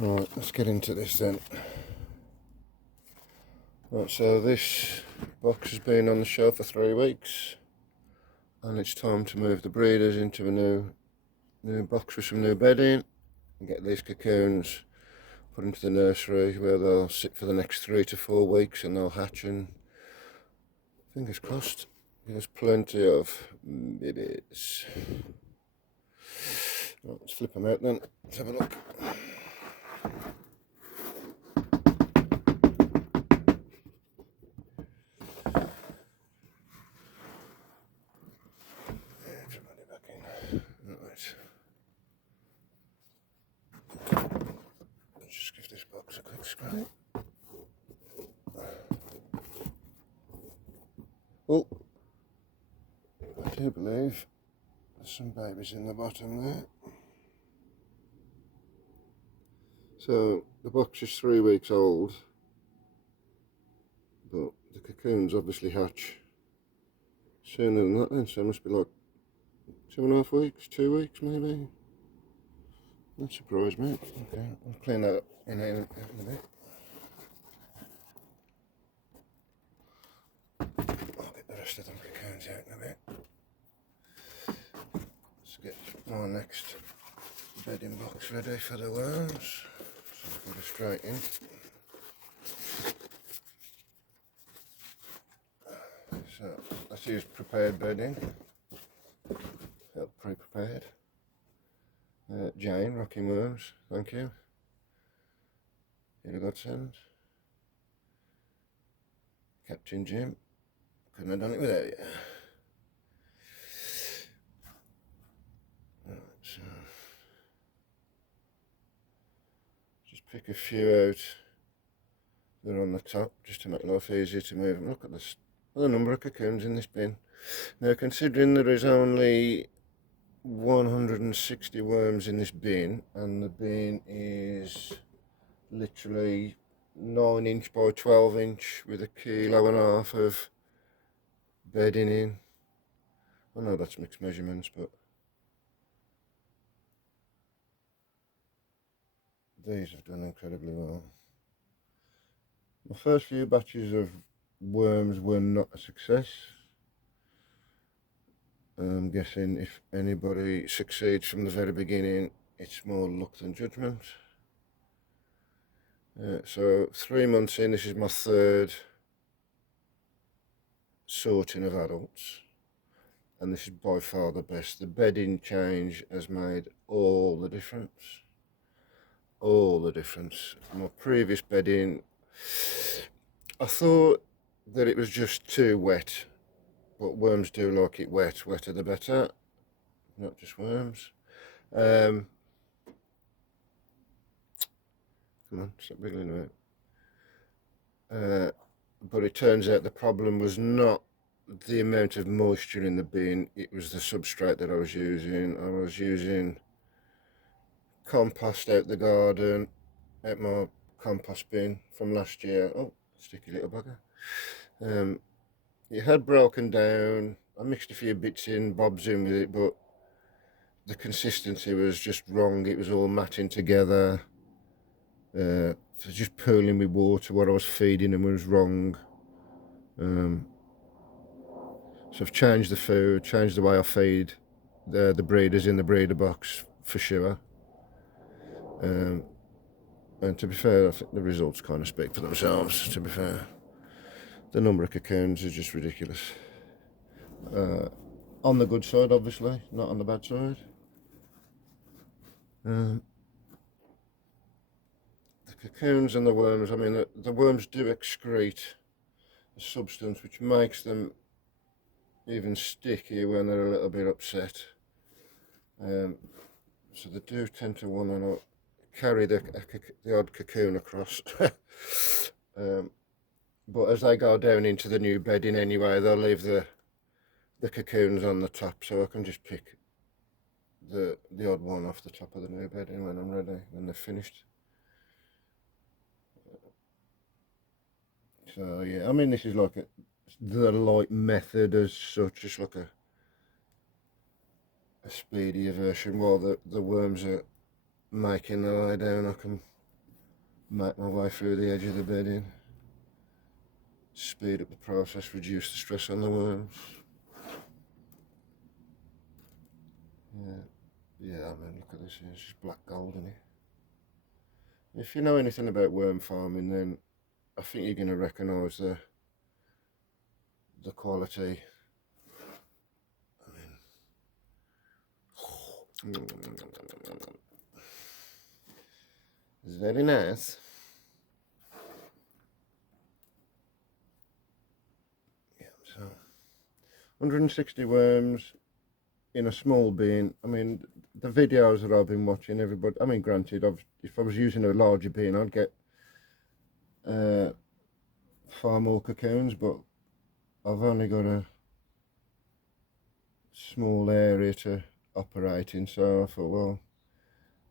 Right, let's get into this then. Right, so this box has been on the shelf for 3 weeks, and it's time to move the breeders into a new box with some new bedding and get these cocoons put into the nursery where they'll sit for the next 3 to 4 weeks and they'll hatch, and fingers crossed there's plenty of babies. Right, let's flip them out then. Let's have a look. Just give this box a quick scrape. Oh, I do believe there's some babies in the bottom there. So the box is 3 weeks old, but the cocoons obviously hatch sooner than that then, so it must be like 2.5 weeks, 2 weeks maybe. That surprised me. Okay, I'll clean that up in a bit. I'll get the rest of them cocoons out in a bit. Let's get my next bedding box ready for the worms. So I'll go straight in. So let's use prepared bedding. Pre-prepared. Jane, Rocking Worms, thank you. You're a godsend. Captain Jim, couldn't have done it without you. Right, so just pick a few out that are on the top, just to make life easier to move them. Look at this, the number of cocoons in this bin. Now, considering there is only 160 worms in this bin, and the bin is literally 9" by 12" with 1.5 kilos of bedding in. I know that's mixed measurements, but these have done incredibly well. My first few batches of worms were not a success. I'm guessing if anybody succeeds from the very beginning, it's more luck than judgment. So 3 months in, this is my third sorting of adults, and this is by far the best. The bedding change has made all the difference. All the difference. My previous bedding, I thought that it was just too wet, but worms do like it wet. Wetter the better, not just worms. Come on, stop wriggling away. But it turns out the problem was not the amount of moisture in the bin, it was the substrate that I was using. I was using compost out the garden, out my compost bin from last year. Oh, sticky little bugger. It had broken down. I mixed a few bits in, bobs in with it, but the consistency was just wrong. It was all matting together. So just pooling with water, what I was feeding them was wrong. So I've changed the food, changed the way I feed the breeders in the breeder box for sure. And to be fair, I think the results kind of speak for themselves, to be fair. The number of cocoons is just ridiculous. On the good side, obviously, not on the bad side. The cocoons and the worms, I mean, the worms do excrete a substance which makes them even sticky when they're a little bit upset. So they do tend to want to carry the odd cocoon across. But as they go down into the new bedding anyway, they'll leave the cocoons on the top, so I can just pick the odd one off the top of the new bedding when I'm ready, when they're finished. So yeah, I mean, this is like the light method as such, just like a speedier version. While the worms are making their way down, I can make my way through the edge of the bedding, speed up the process, reduce the stress on the worms. Yeah, I mean, look at this, it's just black gold in it. If you know anything about worm farming, then I think you're going to recognise the quality. I mean, it's very nice. Yeah, so 160 worms in a small bin. I mean, the videos that I've been watching, everybody, I mean, granted, if I was using a larger bin, I'd get far more cocoons, but I've only got a small area to operate in, so I thought, well,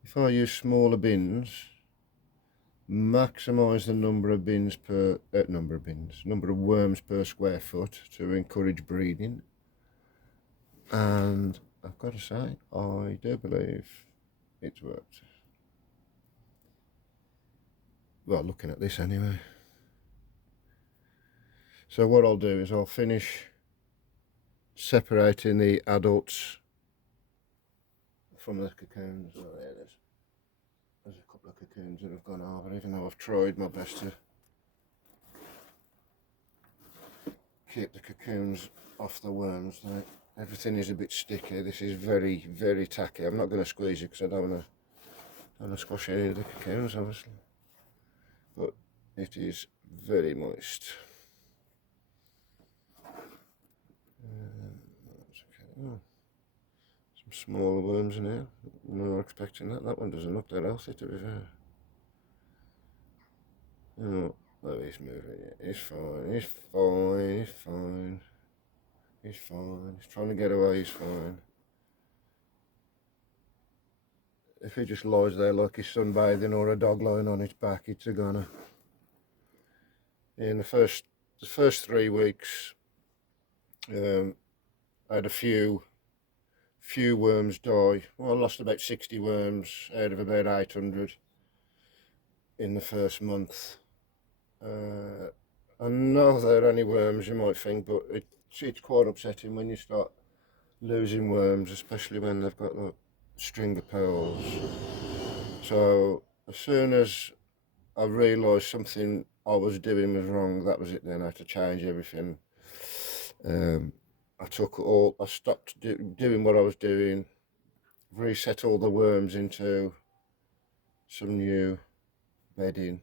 if I use smaller bins, maximise the number of bins per number of worms per square foot to encourage breeding. And I've got to say, I do believe it's worked. Well, looking at this anyway. So what I'll do is I'll finish separating the adults from the cocoons. Oh, there's a couple of cocoons that have gone over, even though I've tried my best to keep the cocoons off the worms. Everything is a bit sticky. This is very, very tacky. I'm not going to squeeze it because I don't want to squash any of the cocoons, obviously. But it is very moist. Oh, some smaller worms in here. We were expecting that. That one doesn't look that healthy, to be fair. Oh, he's moving. He's fine. He's fine. He's fine. He's fine. He's trying to get away. He's fine. If he just lies there like he's sunbathing or a dog lying on its back, it's a goner. In the first 3 weeks, I had a few worms die. Well, I lost about 60 worms out of about 800 in the first month. I know they're only worms, you might think, but it's quite upsetting when you start losing worms, especially when they've got like string of pearls. So as soon as I realised something I was doing was wrong, that was it then. I had to change everything. I stopped doing what I was doing, reset all the worms into some new bedding.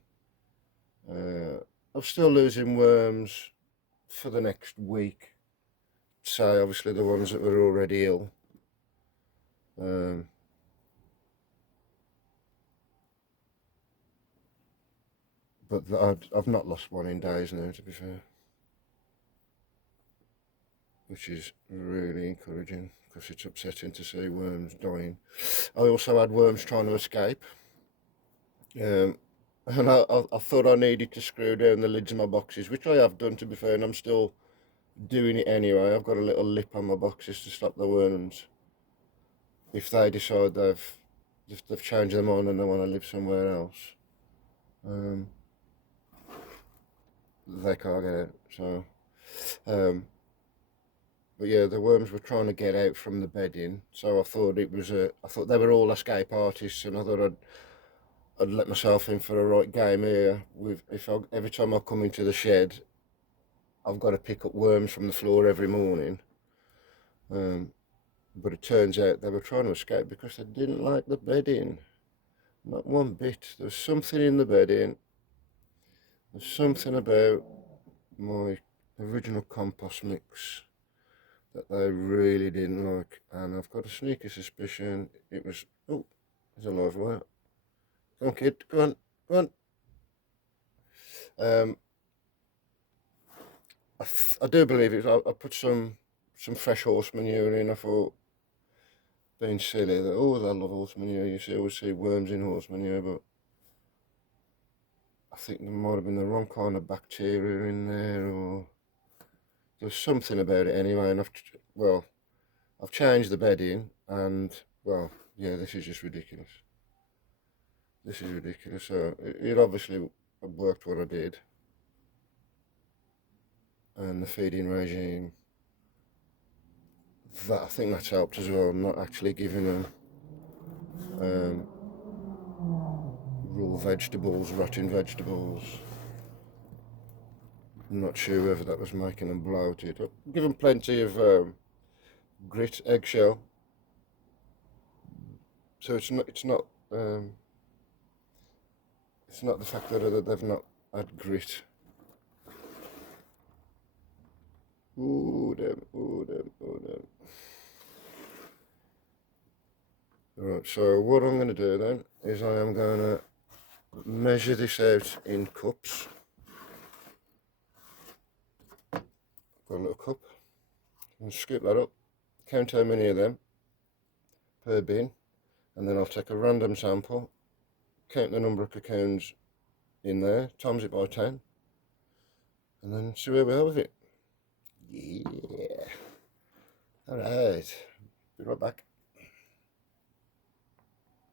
I'm still losing worms for the next week. Say, obviously, the ones that were already ill. But I've not lost one in days now, to be fair. Which is really encouraging, because it's upsetting to see worms dying. I also had worms trying to escape. And I thought I needed to screw down the lids of my boxes, which I have done, to be fair, and I'm still doing it anyway. I've got a little lip on my boxes to stop the worms. If they decide they've changed their mind and they want to live somewhere else, they can't get out. So, but yeah, the worms were trying to get out from the bedding. So I thought they were all escape artists, and I thought I'd let myself in for a right game here. Every time I come into the shed, I've got to pick up worms from the floor every morning. But it turns out they were trying to escape because they didn't like the bedding. Not one bit. There's something in the bedding. There's something about my original compost mix that they really didn't like. And I've got a sneaky suspicion it was... Oh, there's a live wire. Come on, kid. Go on. Go on. I do believe it. I put some fresh horse manure in. I thought, being silly, that, oh, I love horse manure. You always see worms in horse manure, but I think there might have been the wrong kind of bacteria in there, or there's something about it anyway. And I've changed the bedding, and well, yeah, this is just ridiculous. This is ridiculous. So it obviously worked what I did. And the feeding regime, that I think that's helped as well. I'm not actually giving them raw vegetables, rotting vegetables. I'm not sure whether that was making them bloated. I've given plenty of grit, eggshell. So it's not the fact that they've not had grit. Ooh them, ooh them, ooh them. Right, so what I'm going to do then is I am going to measure this out in cups. Got a little cup. And scoop that up. Count how many of them per bin, and then I'll take a random sample, count the number of cocoons in there, times it by 10, and then see where we are with it. Yeah. Alright, be right back.